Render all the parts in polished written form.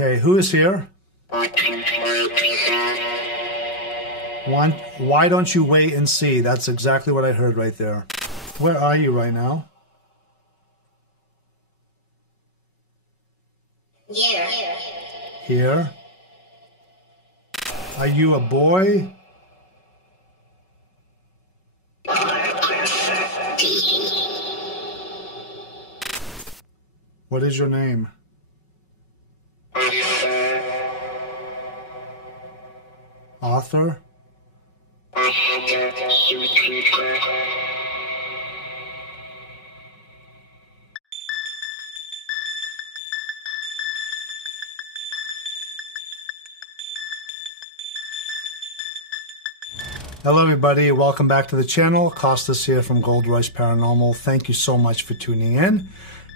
Okay, who is here? Why don't you wait and see? That's exactly what I heard right there. Where are you right now? Here. Here? Are you a boy? What is your name? Author? Hello everybody, welcome back to the channel. Costas here from GoldRush Paranormal. Thank you so much for tuning in.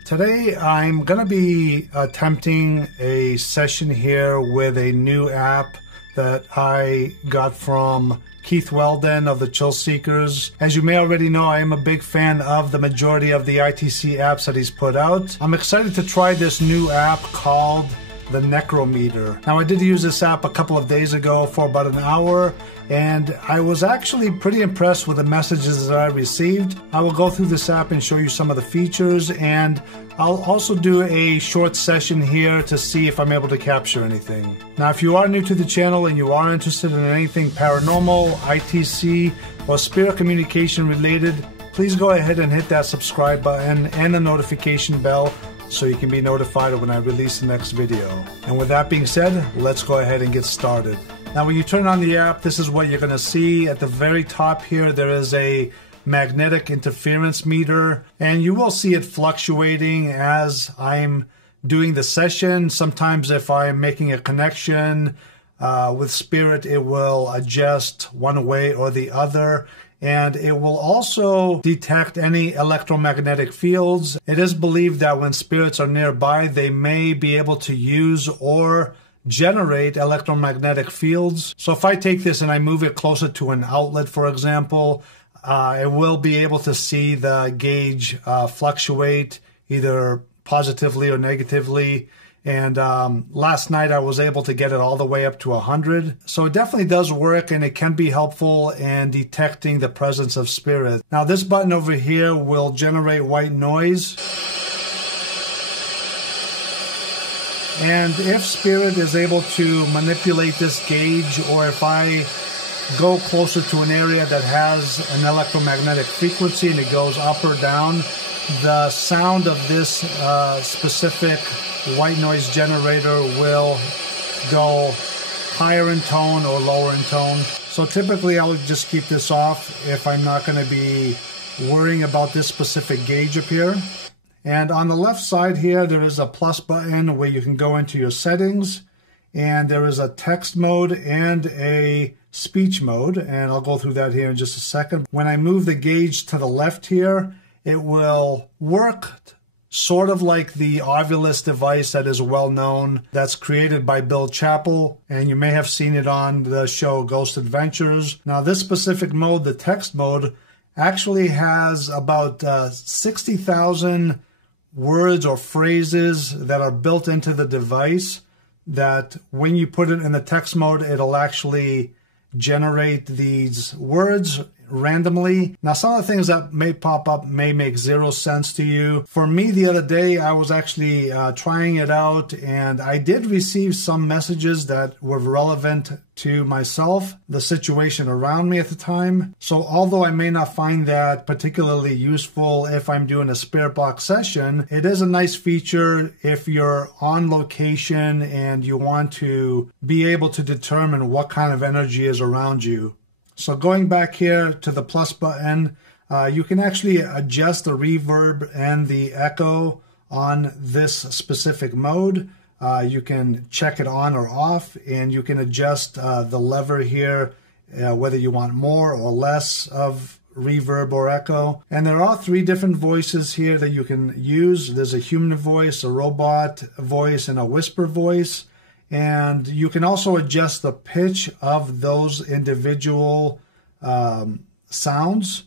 Today I'm going to be attempting a session here with a new app that I got from Keith Weldon of the Chill Seekers. As you may already know, I am a big fan of the majority of the ITC apps that he's put out. I'm excited to try this new app called the Necrometer. Now, I did use this app a couple of days ago for about an hour, and I was actually pretty impressed with the messages that I received. I will go through this app and show you some of the features, and I'll also do a short session here to see if I'm able to capture anything. Now, if you are new to the channel and you are interested in anything paranormal, ITC, or spirit communication related, please go ahead and hit that subscribe button and the notification bell so you can be notified when I release the next video. And with that being said, let's go ahead and get started. Now, when you turn on the app, this is what you're going to see. At the very top here, there is a magnetic interference meter, and you will see it fluctuating as I'm doing the session. Sometimes if I'm making a connection with spirit, it will adjust one way or the other. And it will also detect any electromagnetic fields. It is believed that when spirits are nearby, they may be able to use or generate electromagnetic fields. So if I take this and I move it closer to an outlet, for example, it will be able to see the gauge fluctuate either positively or negatively. And last night I was able to get it all the way up to 100. So it definitely does work, and it can be helpful in detecting the presence of spirit. Now, this button over here will generate white noise. And if spirit is able to manipulate this gauge, or if I go closer to an area that has an electromagnetic frequency and it goes up or down, the sound of this specific white noise generator will go higher in tone or lower in tone. So typically I would just keep this off if I'm not going to be worrying about this specific gauge up here. And on the left side here, there is a plus button where you can go into your settings, and there is a text mode and a speech mode, and I'll go through that here in just a second. When I move the gauge to the left here, it will work sort of like the Ovilus device that is well known, that's created by Bill Chappell, and you may have seen it on the show Ghost Adventures. Now, this specific mode, the text mode, actually has about 60,000 words or phrases that are built into the device, that when you put it in the text mode, it'll actually generate these words randomly. Now, some of the things that may pop up may make zero sense to you. For me, the other day, I was actually trying it out, and I did receive some messages that were relevant to myself, the situation around me at the time. So although I may not find that particularly useful if I'm doing a spirit box session, it is a nice feature if you're on location and you want to be able to determine what kind of energy is around you. So going back here to the plus button, you can actually adjust the reverb and the echo on this specific mode. You can check it on or off, and you can adjust the lever here, whether you want more or less of reverb or echo. And there are 3 different voices here that you can use. There's a human voice, a robot voice, and a whisper voice. And you can also adjust the pitch of those individual sounds,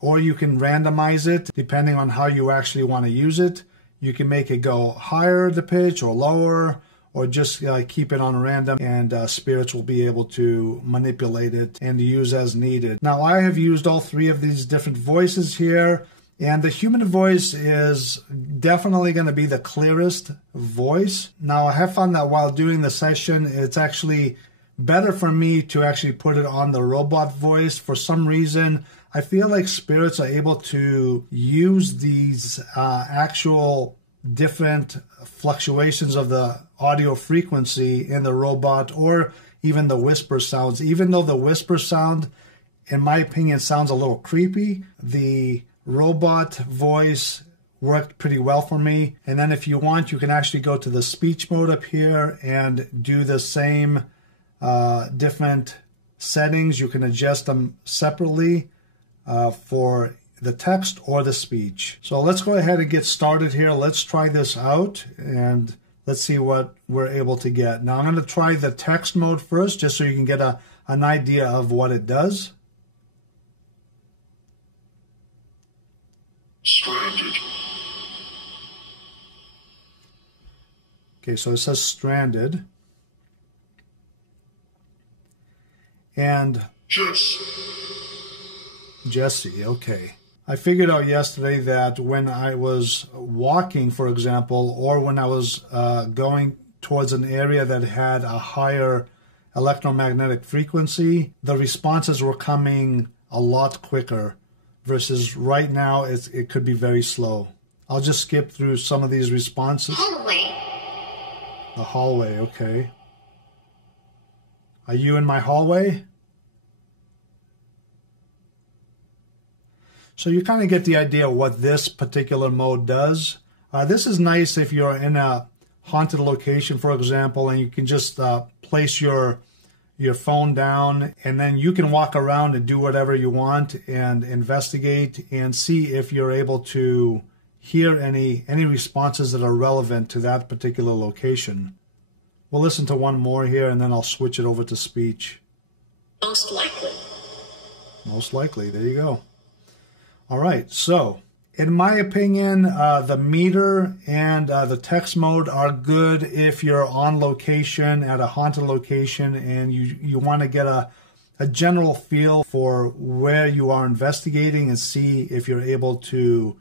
or you can randomize it depending on how you actually want to use it. You can make it go higher the pitch or lower, or just keep it on random, and spirits will be able to manipulate it and use as needed. Now, I have used all three of these different voices here, and the human voice is definitely going to be the clearest voice. Now, I have found that while doing the session, it's actually better for me to actually put it on the robot voice. For some reason, I feel like spirits are able to use these actual different fluctuations of the audio frequency in the robot, or even the whisper sounds. Even though the whisper sound, in my opinion, sounds a little creepy, the robot voice worked pretty well for me. And then if you want, you can actually go to the speech mode up here and do the same different settings. You can adjust them separately for the text or the speech. So let's go ahead and get started here. Let's try this out and let's see what we're able to get. Now I'm going to try the text mode first, just so you can get an idea of what it does. Stranded. Okay, so it says stranded. And Jesse, okay. I figured out yesterday that when I was walking, for example, or when I was going towards an area that had a higher electromagnetic frequency, the responses were coming a lot quicker, versus right now it could be very slow. I'll just skip through some of these responses. Hallway. The hallway, okay. Are you in my hallway? So you kind of get the idea of what this particular mode does. This is nice if you're in a haunted location, for example, and you can just place your phone down, and then you can walk around and do whatever you want and investigate and see if you're able to hear any responses that are relevant to that particular location. We'll listen to one more here, and then I'll switch it over to speech. Most likely. Most likely. There you go. All right. So, in my opinion, the meter and the text mode are good if you're on location at a haunted location and you want to get a general feel for where you are investigating and see if you're able to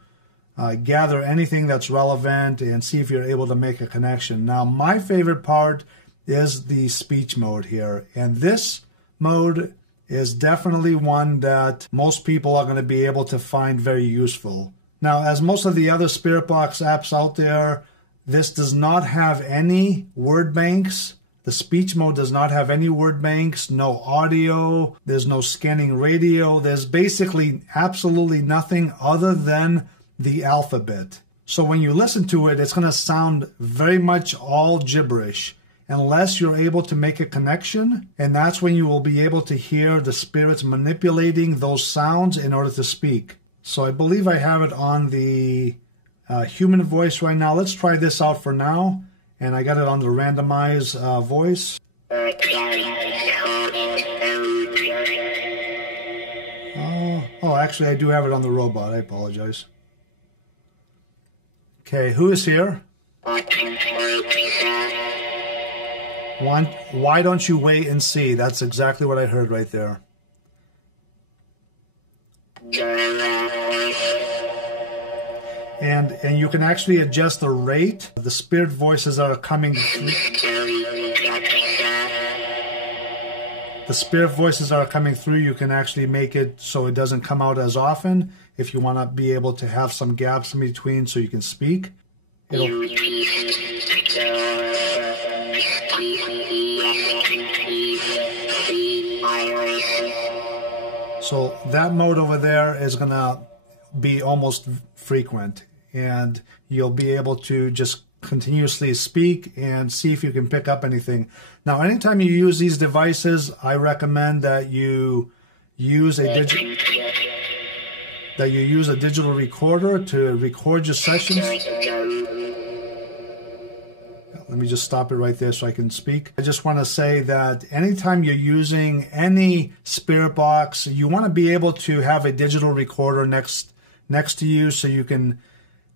gather anything that's relevant and see if you're able to make a connection. Now, my favorite part is the speech mode here, and this mode is definitely one that most people are going to be able to find very useful. Now, as most of the other Spirit Box apps out there, this does not have any word banks. The speech mode does not have any word banks, no audio, there's no scanning radio, there's basically absolutely nothing other than the alphabet. So when you listen to it, it's going to sound very much all gibberish, unless you're able to make a connection, and that's when you will be able to hear the spirits manipulating those sounds in order to speak. So I believe I have it on the human voice right now. Let's try this out for now, and I got it on the randomized voice. Oh, actually I do have it on the robot. I apologize. Okay, who is here? Why don't you wait and see? That's exactly what I heard right there. And you can actually adjust the rate. The spirit voices are coming. The spirit voices are coming through. You can actually make it so it doesn't come out as often. If you want to be able to have some gaps in between so you can speak. So that mode over there is going to be almost frequent, and you'll be able to just continuously speak and see if you can pick up anything. Now, anytime you use these devices, I recommend that you use a digital recorder to record your sessions. Let me just stop it right there so I can speak. I just want to say that anytime you're using any spirit box, you want to be able to have a digital recorder next to you so you can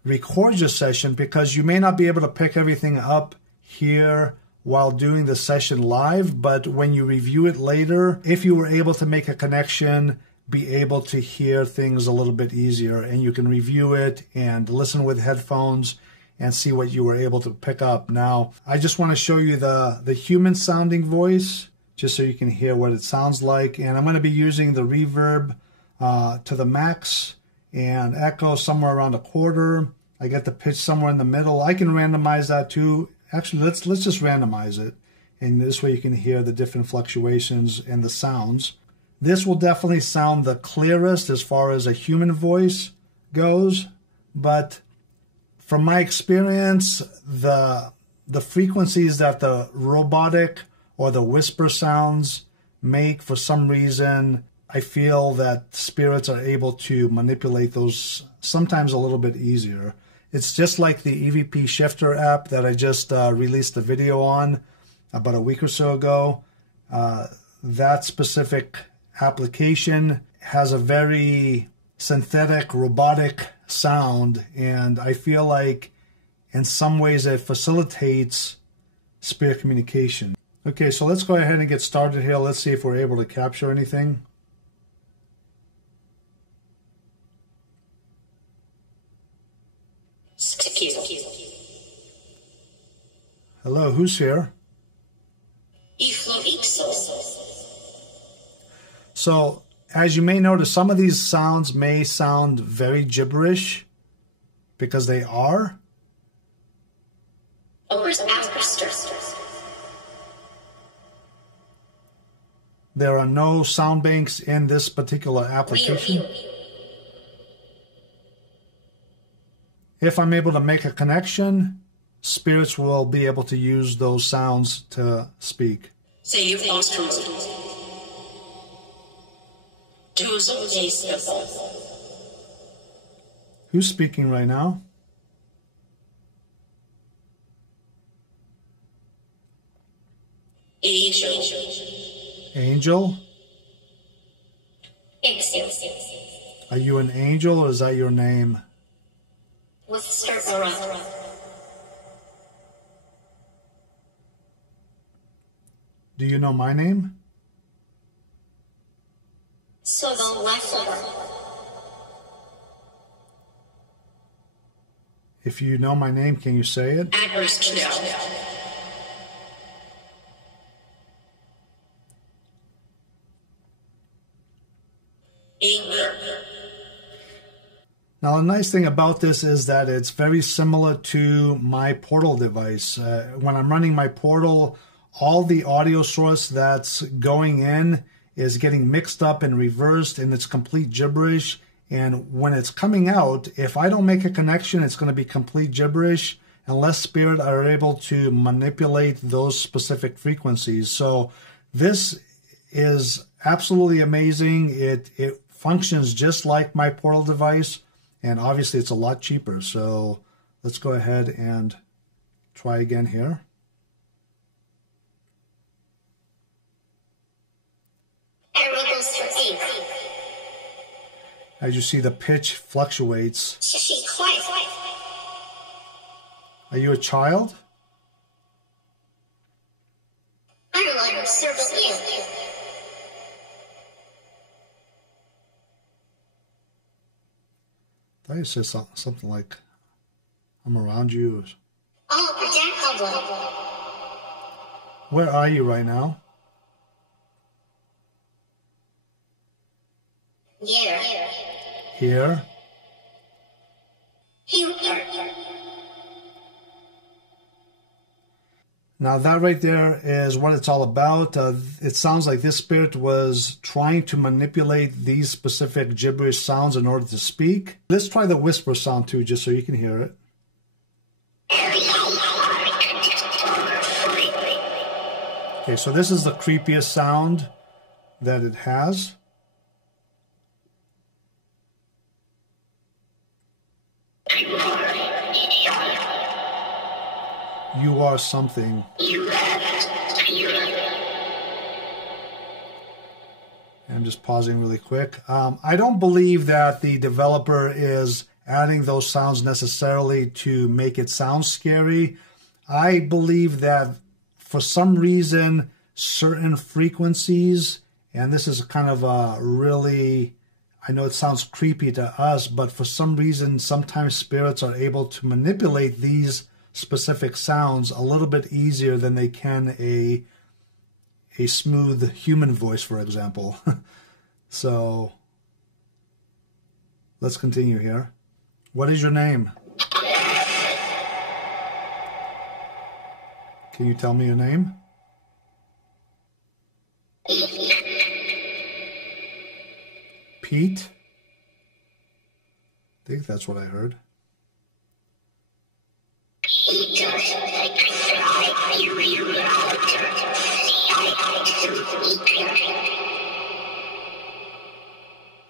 record your session, because you may not be able to pick everything up here while doing the session live, but when you review it later, if you were able to make a connection, be able to hear things a little bit easier, and you can review it and listen with headphones and see what you were able to pick up. Now, I just want to show you the human sounding voice, just so you can hear what it sounds like. And I'm going to be using the reverb to the max and echo somewhere around a quarter. I get the pitch somewhere in the middle. I can randomize that too. Actually, let's just randomize it. And this way you can hear the different fluctuations and the sounds. This will definitely sound the clearest as far as a human voice goes, but from my experience, the frequencies that the robotic or the whisper sounds make, for some reason, I feel that spirits are able to manipulate those sometimes a little bit easier. It's just like the EVP Shifter app that I just released a video on about a week or so ago. That specific application has a very synthetic, robotic sound, and I feel like in some ways it facilitates spirit communication. Okay, so let's go ahead and get started here. Let's see if we're able to capture anything. Hello, who's here? So, as you may notice, some of these sounds may sound very gibberish, because they are. There are no sound banks in this particular application. If I'm able to make a connection, spirits will be able to use those sounds to speak. Who's speaking right now? Angel? Are you an angel, or is that your name? Do you know my name? If you know my name, can you say it? Now, the nice thing about this is that it's very similar to my portal device. When I'm running my portal, all the audio source that's going in is getting mixed up and reversed, and it's complete gibberish. And when it's coming out, if I don't make a connection, it's going to be complete gibberish unless spirit are able to manipulate those specific frequencies. So this is absolutely amazing. It functions just like my portal device, and obviously it's a lot cheaper. So let's go ahead and try again here. As you see, the pitch fluctuates. Are you a child? I thought you said something like, I'm around you. Where are you right now? Here. Now that right there is what it's all about. It sounds like this spirit was trying to manipulate these specific gibberish sounds in order to speak. Let's try the whisper sound too, just so you can hear it. Okay, so this is the creepiest sound that it has. You are something. I'm just pausing really quick. I don't believe that the developer is adding those sounds necessarily to make it sound scary. I believe that for some reason, certain frequencies, and this is kind of a really, I know it sounds creepy to us, but for some reason, sometimes spirits are able to manipulate these specific sounds a little bit easier than they can a smooth human voice, for example. So, let's continue here. What is your name? Can you tell me your name? Pete? I think that's what I heard.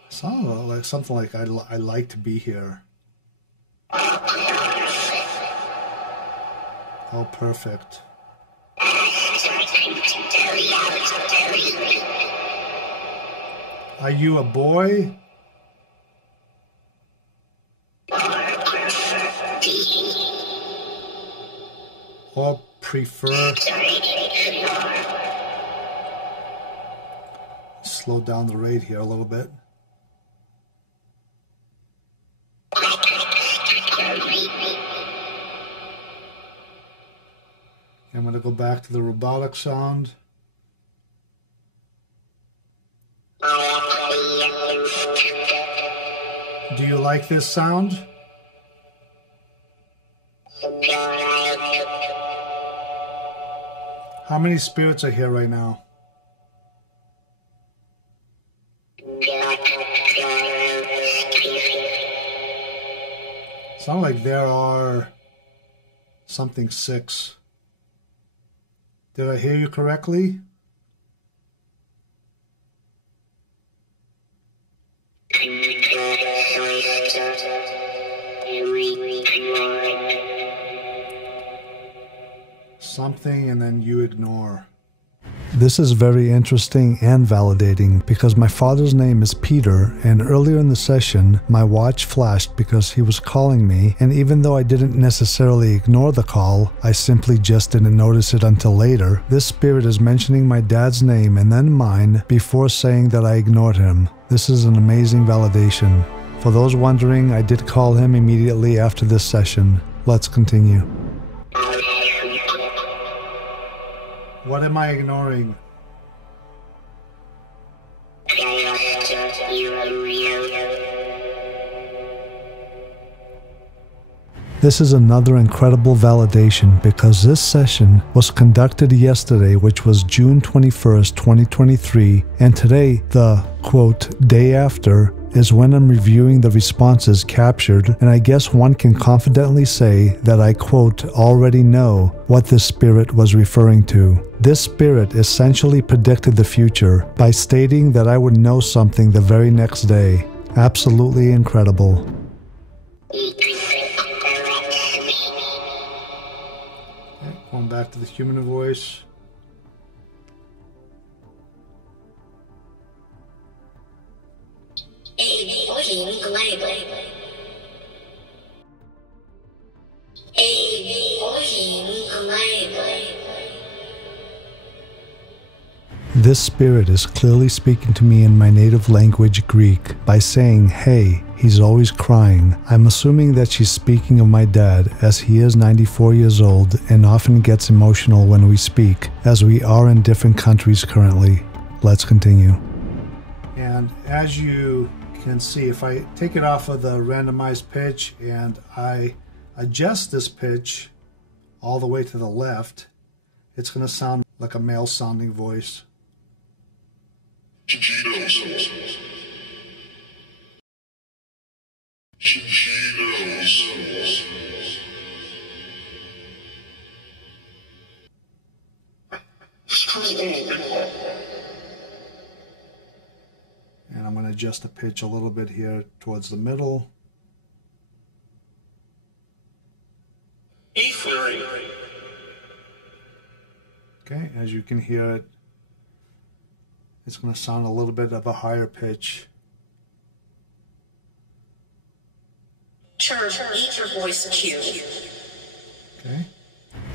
Sounds like something like I like to be here. Oh, perfect. Are you a boy? Or prefer? Slow down the rate here a little bit. I'm going to go back to the robotic sound. Do you like this sound? How many spirits are here right now? Sounds like there are something 6. Did I hear you correctly? Something and then you ignore. This is very interesting and validating because my father's name is Peter, and earlier in the session my watch flashed because he was calling me, and even though I didn't necessarily ignore the call, I simply just didn't notice it until later. This spirit is mentioning my dad's name and then mine before saying that I ignored him. This is an amazing validation. For those wondering, I did call him immediately after this session. Let's continue. What am I ignoring? This is another incredible validation because this session was conducted yesterday, which was June 21st, 2023, and today, the, quote, day after, is when I'm reviewing the responses captured, and I guess one can confidently say that I, quote, already know what this spirit was referring to. This spirit essentially predicted the future by stating that I would know something the very next day. Absolutely incredible. Okay, going back to the human voice. This spirit is clearly speaking to me in my native language, Greek, by saying, hey, he's always crying. I'm assuming that she's speaking of my dad, as he is 94 years old and often gets emotional when we speak, as we are in different countries currently. Let's continue. And as you can see, if I take it off of the randomized pitch and I adjust this pitch all the way to the left, it's going to sound like a male sounding voice. And I'm going to adjust the pitch a little bit here towards the middle. Okay, as you can hear it, it's going to sound a little bit of a higher pitch. Ether voice cue. Okay.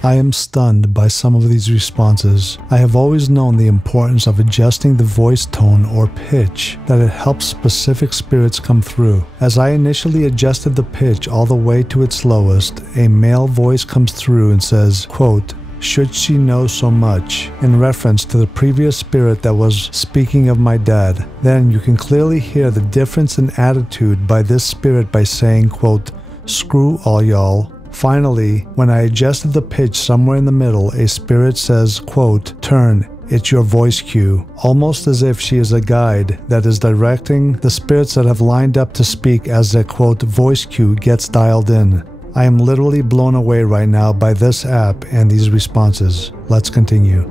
I am stunned by some of these responses. I have always known the importance of adjusting the voice tone or pitch, that it helps specific spirits come through. As I initially adjusted the pitch all the way to its lowest, a male voice comes through and says, quote, "Should she know so much?" in reference to the previous spirit that was speaking of my dad. Then you can clearly hear the difference in attitude by this spirit by saying, quote, "Screw all y'all." Finally, when I adjusted the pitch somewhere in the middle, a spirit says, quote, "Turn, it's your voice cue," almost as if she is a guide that is directing the spirits that have lined up to speak as their, quote, "voice cue" gets dialed in. I am literally blown away right now by this app and these responses. Let's continue.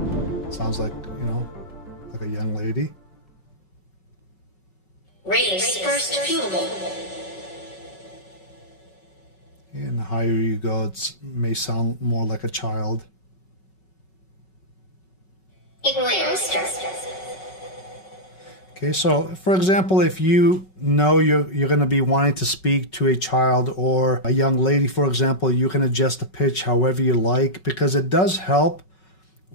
Sounds like, like a young lady. Raise first fuel. And the higher you go, it may sound more like a child. Okay, so for example, if you know you're going to be wanting to speak to a child or a young lady, for example, you can adjust the pitch however you like, because it does help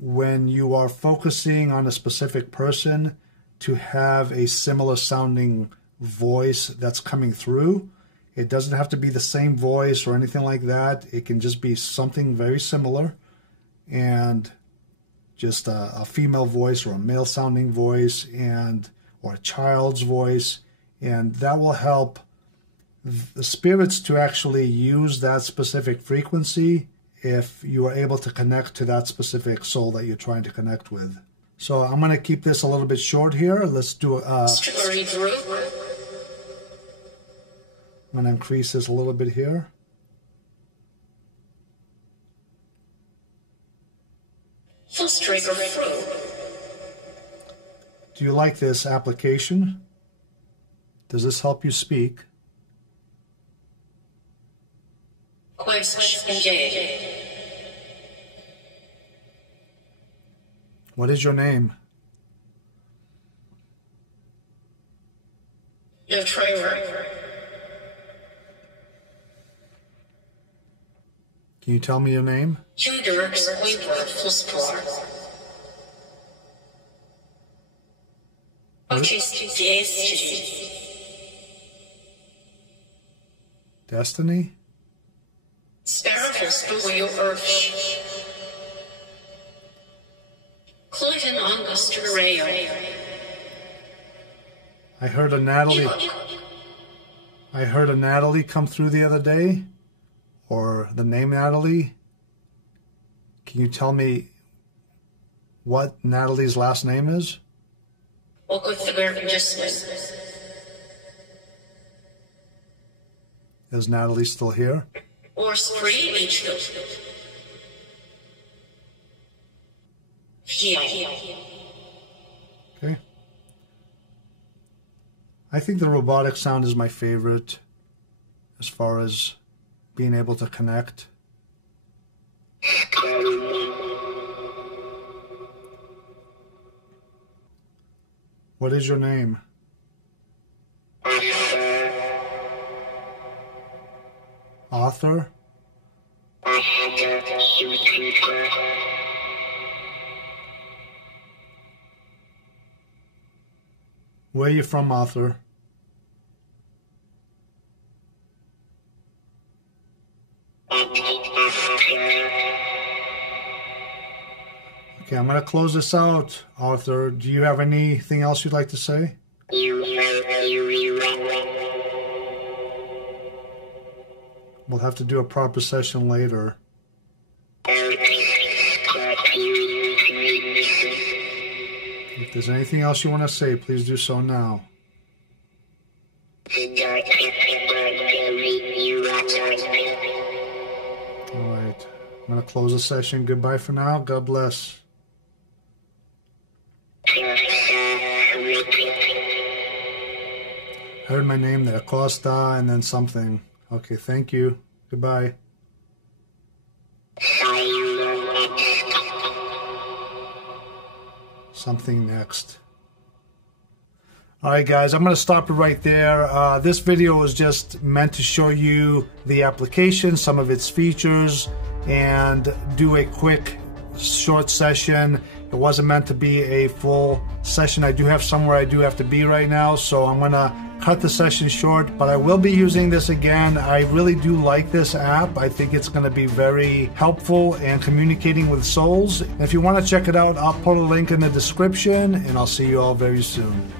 when you are focusing on a specific person to have a similar sounding voice that's coming through. It doesn't have to be the same voice or anything like that. It can just be something very similar, and just a female voice or a male sounding voice or a child's voice, and that will help the spirits to actually use that specific frequency if you are able to connect to that specific soul that you're trying to connect with. So I'm going to keep this a little bit short here. Let's do Story group. I'm going to increase this a little bit here. Frustrator fruit. Do you like this application? Does this help you speak? Quest engage. What is your name? No trailer. Can you tell me your name? Tudors Weaver Fuspor. Destiny? Sparafus Buyo Ursh. Clinton August Rayo. I heard a Natalie come through the other day, or the name Natalie. Can you tell me what Natalie's last name is? Is Natalie still here? Or spree each Okay. I think the robotic sound is my favorite as far as being able to connect. What is your name? Author? Where are you from, Author? Okay, I'm going to close this out, Arthur. Do you have anything else you'd like to say? We'll have to do a proper session later. If there's anything else you want to say, please do so now. Alright, I'm going to close the session. Goodbye for now. God bless. Heard my name there, Costa, and then something. Okay, thank you. Goodbye. Something next. Alright guys, I'm going to stop it right there. This video is just meant to show you the application, some of its features, and do a quick short session. It wasn't meant to be a full session. I do have somewhere I do have to be right now, so I'm going to cut the session short, but I will be using this again. I really do like this app. I think it's going to be very helpful in communicating with souls. If you want to check it out, I'll put a link in the description, and I'll see you all very soon.